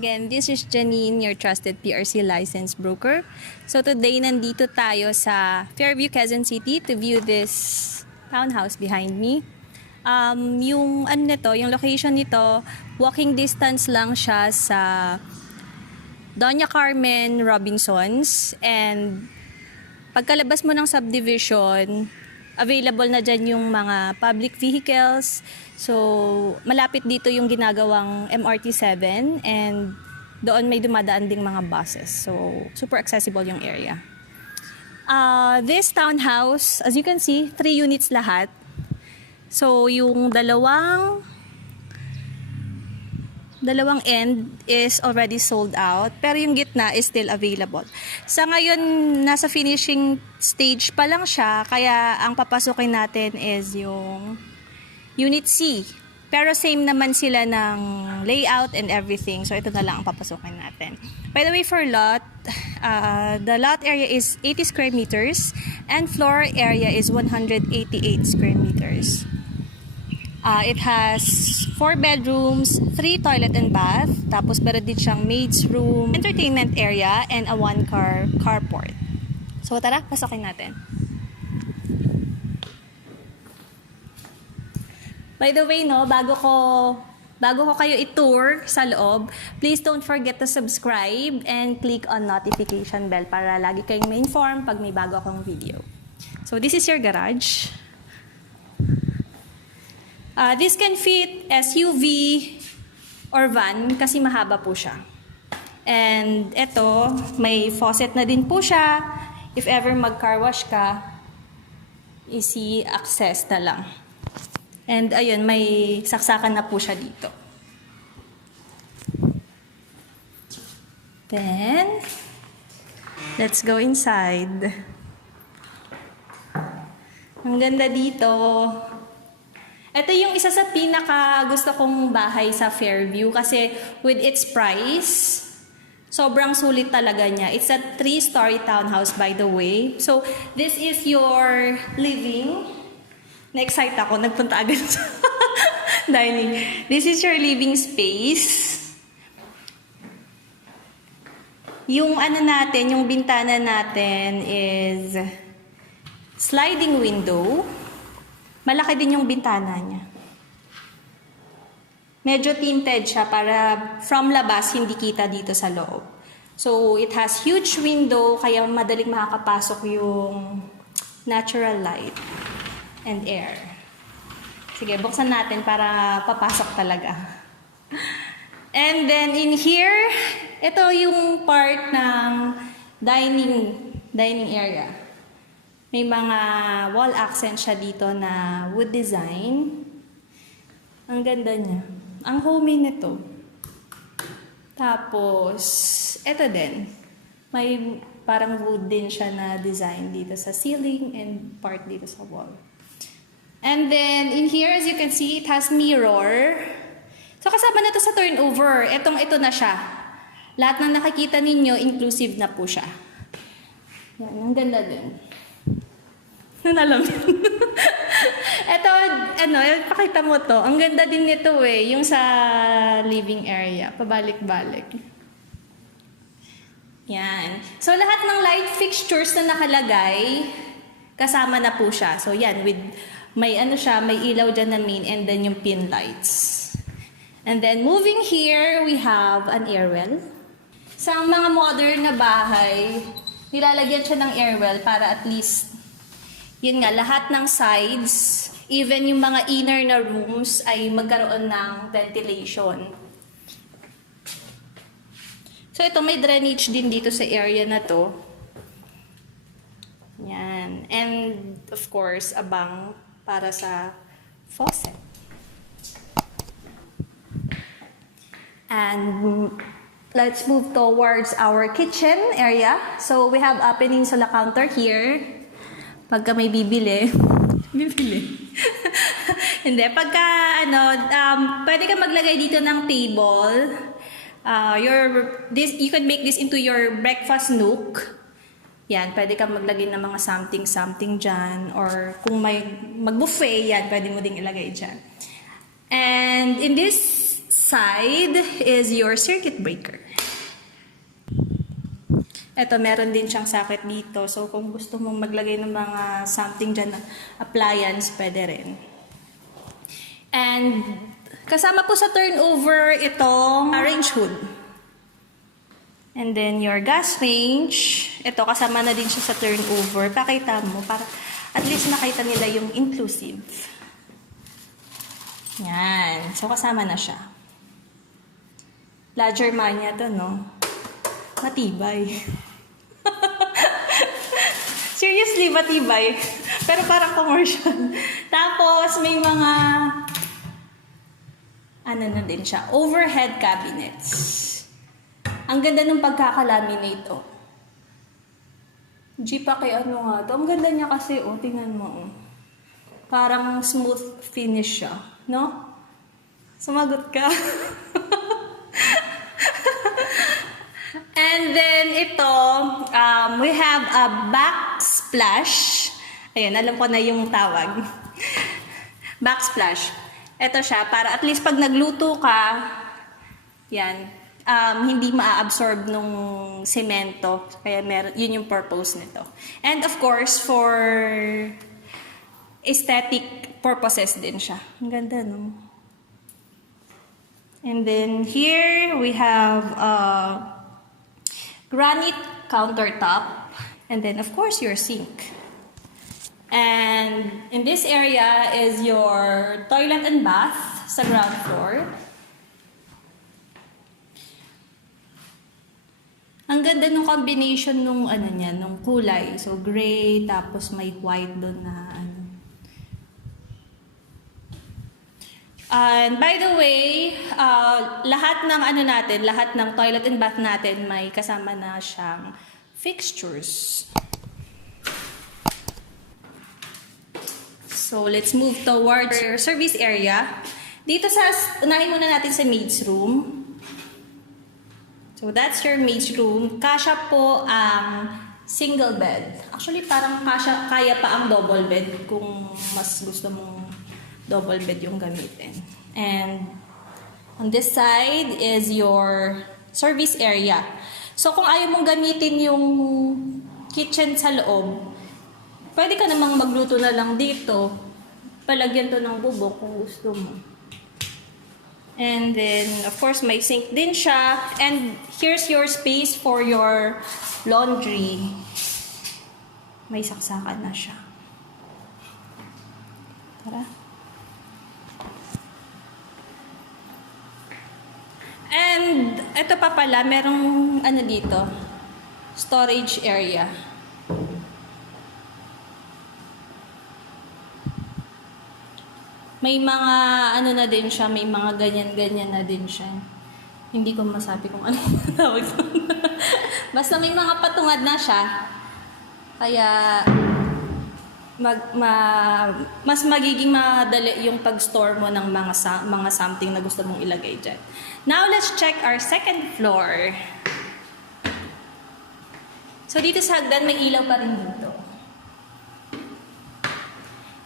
Again, this is Janine, your trusted PRC licensed broker. So today, nandito tayo sa Fairview, Quezon City to view this townhouse behind me. Yung location nito, walking distance lang siya sa Doña Carmen Robinsons, and pagkalabas mo ng subdivision, available na dyan yung mga public vehicles. So, malapit dito yung ginagawang MRT7, and doon may dumadaan ding mga buses. So, super accessible yung area. This townhouse, as you can see, 3 units lahat. So, yung dalawang end is already sold out, pero yung gitna is still available. Sa ngayon, nasa finishing stage pa lang siya, kaya ang papasukin natin is yung Unit C. Pero same naman sila ng layout and everything, so ito na lang ang papasukin natin. By the way, for lot, the lot area is 80 square meters and floor area is 188 square meters. It has 4 bedrooms, 3 toilet and bath, tapos meron din siyang maid's room, entertainment area, and a 1-car carport. So tara, pasokin natin. By the way, bago ko kayo i-tour sa loob, please don't forget to subscribe and click on notification bell para lagi kayong ma-inform pag may bago akong video. So this is your garage. This can fit SUV or van kasi mahaba po siya. And ito, may faucet na din po siya. If ever mag-car wash ka, easy access na lang. And ayun, may saksakan na po siya dito. Then, let's go inside. Ang ganda dito. Ito yung isa sa pinaka gusto kong bahay sa Fairview kasi with its price, sobrang sulit talaga niya. It's a 3-story townhouse, by the way. So, this is your living. Na-excite ako, nagpunta agad sa dining. This is your living space. Yung yung bintana natin is sliding window. Malaki din yung bintana niya. Medyo tinted siya para from labas hindi kita dito sa loob. So, it has huge window kaya madaling makakapasok yung natural light and air. Sige, buksan natin para papasok talaga. And then in here, ito yung part ng dining area. May mga wall accent siya dito na wood design. Ang ganda niya. Ang homey nito. Tapos, ito din. May parang wood din siya na design dito sa ceiling and part dito sa wall. And then, in here, as you can see, it has mirror. So, kasama na to sa turnover. Ito na siya. Lahat ng nakikita ninyo, inclusive na po siya. Yan, ang ganda din. Nanalamin. Ito, pakita mo to. Ang ganda din nito yung sa living area. Pabalik-balik. Yan. So, lahat ng light fixtures na nakalagay, kasama na po siya. So, yan, with may may ilaw dyan na main and then yung pin lights. And then, moving here, we have an airwell. Sa mga modern na bahay, nilalagyan siya ng airwell para at least, yun nga, lahat ng sides, even yung mga inner na rooms ay magkaroon ng ventilation. So, ito may drainage din dito sa area na to. Yan. And, of course, abang para sa faucet. And let's move towards our kitchen area. So, we have a peninsula counter here. Pagka may bibili. Hindi. Pagka, pwede ka maglagay dito ng table. You can make this into your breakfast nook. Yan, pwede ka maglagay ng mga something dyan. Or kung may mag-buffet, yan, pwede mo ding ilagay dyan. And in this side is your circuit breaker. Ito, meron din siyang socket dito. So, kung gusto mong maglagay ng mga something dyan, appliance, pwede rin. And, kasama po sa turnover itong range hood. And then, your gas range. Ito, kasama na din siya sa turnover. Pakita mo, para at least makita nila yung inclusive. Yan. So, kasama na siya. La Germania to, no? Matibay. Seriously, matibay. Pero parang commercial. Tapos, may mga ano na din siya, overhead cabinets. Ang ganda ng pagkakalaminate, oh. Jeep kay ano nga to. Ang ganda niya kasi, oh, tingnan mo, oh. Parang smooth finish siya, no? Sumagot ka. And then ito, we have a backsplash. Ayan, alam ko na yung tawag. Backsplash. Ito siya, para at least pag nagluto ka, yan, hindi maa-absorb nung semento. Kaya yun yung purpose nito. And of course, for aesthetic purposes din siya. Ang ganda, no? And then here, we have granite countertop, and then of course your sink. And in this area is your toilet and bath sa ground floor. Ang ganda ng combination nung ano niya, nung kulay. So gray, tapos may white doon na ano. And by the way, lahat ng ano natin, lahat ng toilet and bath natin may kasama na siyang fixtures. So let's move towards your service area. Dito unahin muna natin sa maid's room. So that's your maid's room. Kasya po ang single bed. Actually parang kaya pa ang double bed kung mas gusto mong double bed yung gamitin. And on this side is your service area. So kung ayaw mong gamitin yung kitchen sa loob, pwede ka namang magluto na lang dito. Palagyan to ng bubok kung gusto mo. And then, of course, may sink din siya. And here's your space for your laundry. May saksakan na siya. Tara. And ito pa pala, merong ano dito, storage area. May mga ano na din siya, may mga ganyan-ganyan na din siya. Hindi ko masabi kung ano tawag doon. Basta may mga patungad na siya. Kaya mas magiging madali yung pag-store mo ng mga something na gusto mong ilagay dyan. Now, let's check our second floor. So, dito sa hagdan, may ilaw pa rin dito.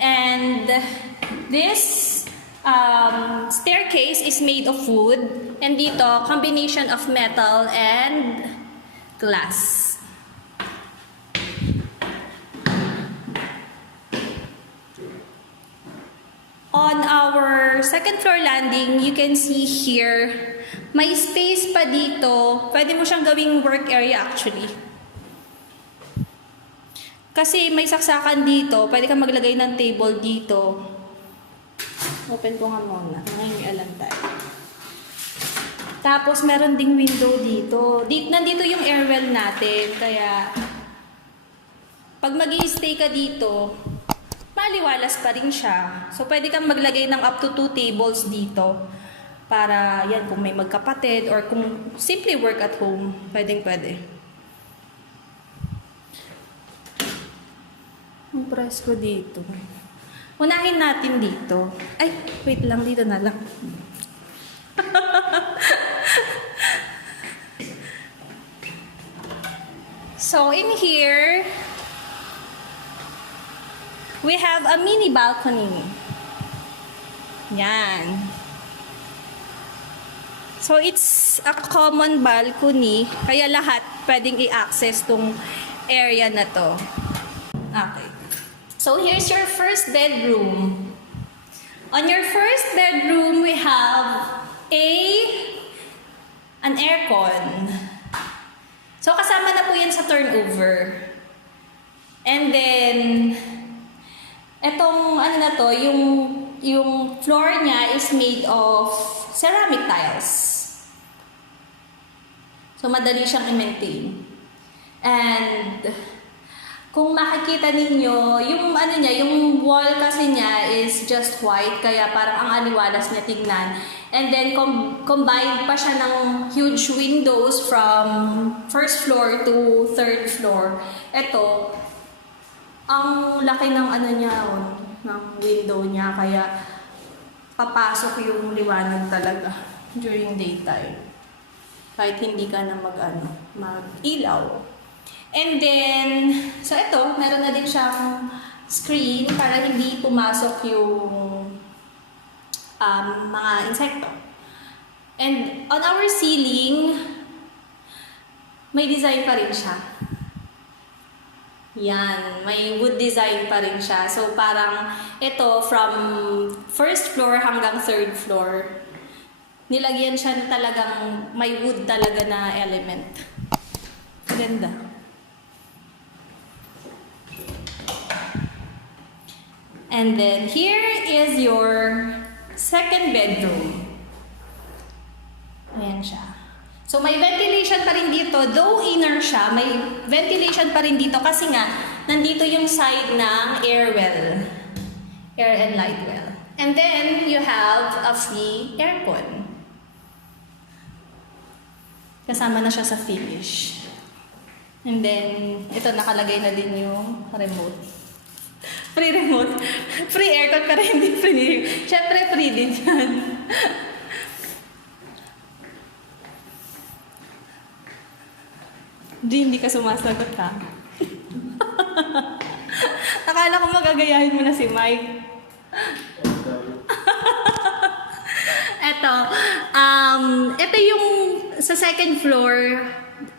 And this staircase is made of wood. And dito, combination of metal and glass. On our second floor landing, you can see here, may space pa dito. Pwede mo siyang gawing work area actually. Kasi may saksakan dito, pwede kang maglagay ng table dito. Open ko nga muna, ngayon may alam tayo. Tapos meron ding window dito. Nandito yung airwell natin, kaya pag mag-i-stay ka dito, maliwalas pa rin siya. So, pwede kang maglagay ng up to 2 tables dito. Para, yan, kung may magkapatid or kung simply work at home, pwedeng-pwede. Ang press ko dito. Unahin natin dito. Ay, wait lang, dito na lang. So, in here, we have a mini balcony. Yan. So it's a common balcony, kaya lahat pwedeng i-access tong area na to. Okay. So here's your first bedroom. On your first bedroom, we have an aircon. So kasama na po yan sa turnover. And then, etong ano na to, yung floor niya is made of ceramic tiles. So madali siyang i-maintain. And kung makikita ninyo, yung ano niya, yung wall kasi niya is just white, kaya parang ang aliwalas niya tignan. And then combined pa siya ng huge windows from first floor to third floor. Ito, ang laki ng ano niya, ng window niya, kaya papasok yung liwanag talaga during daytime. Kahit hindi ka na mag-ilaw. And then, so ito, meron na din siyang screen para hindi pumasok yung mga insekto. And on our ceiling, may design pa rin siya. Yan, may wood design pa rin siya. So parang ito, from first floor hanggang third floor, nilagyan siya na talagang may wood talaga na element. Ganda. And then here is your second bedroom. Ayan siya. So may ventilation pa rin dito. Though inner siya, may ventilation pa rin dito kasi nga nandito yung side ng air well. Air and light well. And then you have a free aircon. Kasama na siya sa finish. And then ito nakalagay na din yung remote. Free remote. Free aircon pero hindi free. Siyempre free din yan. Hindi ka sumasagot ha. Akala ko magagayahin mo na si Mike. Ito yung sa second floor,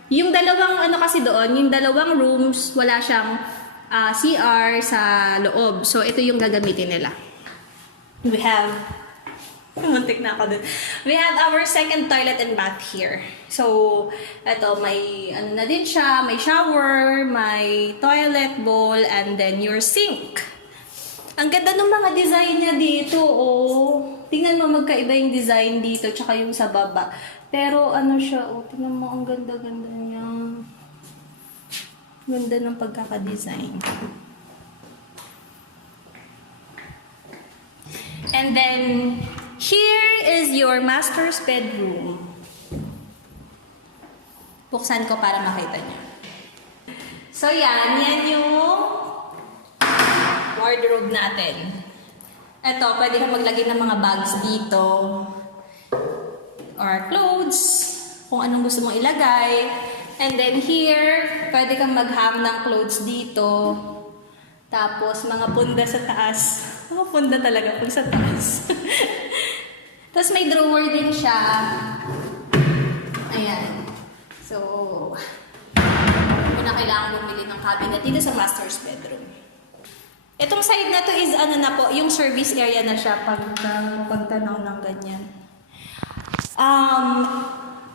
yung dalawang ano kasi doon, yung dalawang rooms, wala siyang CR sa loob. So, ito yung gagamitin nila. We have, muntik na ako dun. We have our second toilet and bath here. So, ito, may ano na din siya, may shower, may toilet bowl, and then your sink. Ang ganda ng mga design niya dito, oh. Tingnan mo, magkaiba yung design dito, tsaka yung sa baba. Pero ano siya, oh, tingnan mo, ang ganda-ganda niya. Ganda ng pagkaka-design. And then, here is your master's bedroom. Buksan ko para makita niyo. So yan yung wardrobe natin. Ito, pwede ka maglagay ng mga bags dito. Or clothes, kung anong gusto mong ilagay. And then here, pwede kang maghang ng clothes dito. Tapos, mga punda sa taas. Mga punda talaga kung sa taas. Tapos, may drawer din siya. Ayan. So, hindi na kailangan bumili ng cabinet dito sa master's bedroom. Itong side na to is ano na po, yung service area na siya pagtanaw ng ganyan.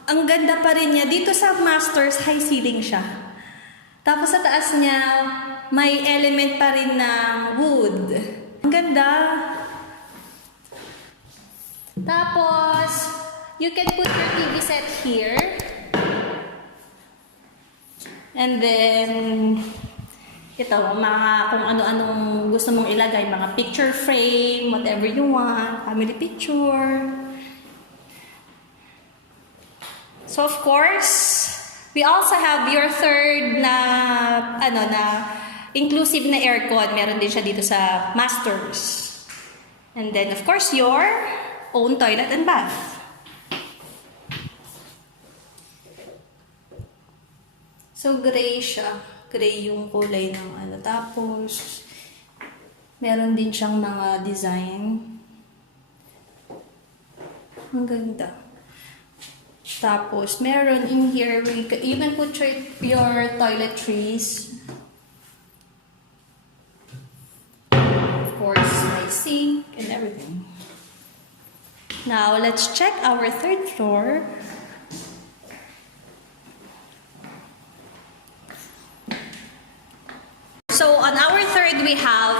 Ang ganda pa rin niya. Dito sa master's, high ceiling siya. Tapos sa taas niya, may element pa rin ng wood. Ang ganda. Tapos, you can put your TV set here. And then, ito, mga kung ano-anong gusto mong ilagay, mga picture frame, whatever you want, family picture. So of course, we also have your third na inclusive na aircon. Meron din siya dito sa masters. And then of course, your own toilet and bath. So gray siya. Gray yung kulay ng ano. Tapos, meron din siyang mga design. Ang ganda. Tapos, meron in here, you can put your toiletries. Of course, my sink and everything. Now, let's check our third floor. So, on our third, we have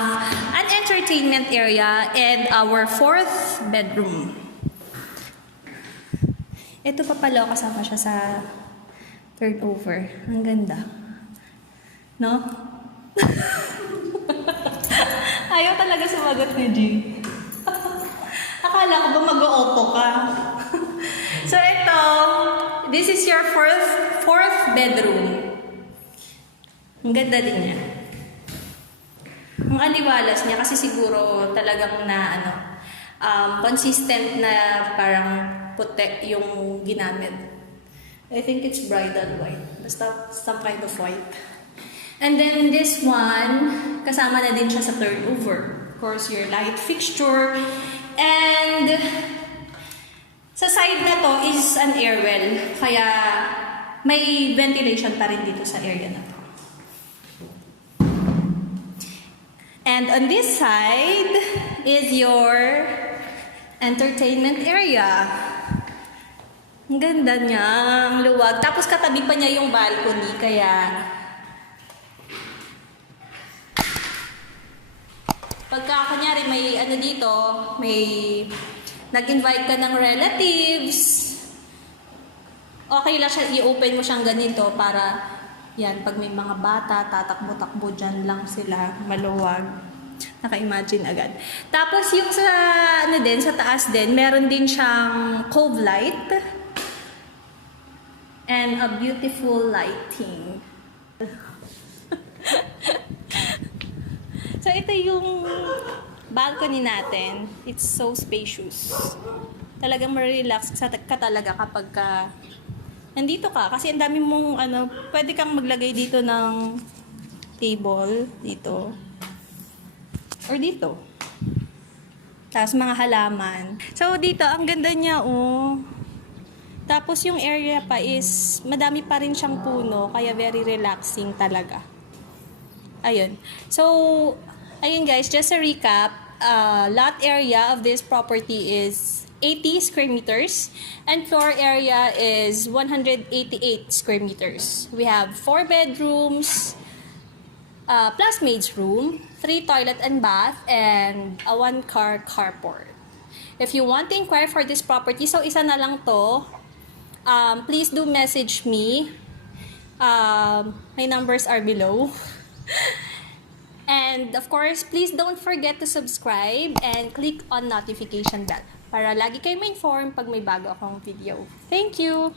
an entertainment area and our fourth bedroom. Ito pa pala, kasama siya sa turnover. Ang ganda. No? Ayaw talaga sumagot ni G. Akala ko ba mag-o-opo ka? So ito, this is your fourth bedroom. Ang ganda din niya. Ang aliwalas niya kasi siguro talagang na consistent na parang puti yung ginamit. I think it's bridal white. Basta some kind of white. And then this one, kasama na din siya sa turnover. Of course, your light fixture. And sa side na to is an air well. Kaya may ventilation pa rin dito sa area na to. And on this side is your entertainment area. Ang ganda niya, ang luwag. Tapos katabi pa niya yung balcony, kaya pagka kunyari may dito, may nag-invite ka ng relatives, okay lang siya, i-open mo siyang ganito para yan, pag may mga bata, tatakbo-takbo dyan lang sila, maluwag. Naka-imagine agad. Tapos yung sa, sa taas din, meron din siyang cove light and a beautiful lighting. So ito yung balcony natin. It's so spacious. Talagang ma-relax ka talaga kapag nandito ka. Kasi ang dami mong pwede kang maglagay dito ng table dito. Or dito. Tapos mga halaman. So dito, ang ganda niya Tapos yung area pa is madami pa rin siyang puno, kaya very relaxing talaga. Ayun. So, ayun guys, just a recap. Lot area of this property is 80 square meters and floor area is 188 square meters. We have 4 bedrooms, plus maid's room, 3 toilet and bath, and a 1-car carport. If you want to inquire for this property, so isa na lang to, please do message me. My numbers are below. And of course, please don't forget to subscribe and click on notification bell para lagi kayo ma-inform pag may bago akong video. Thank you!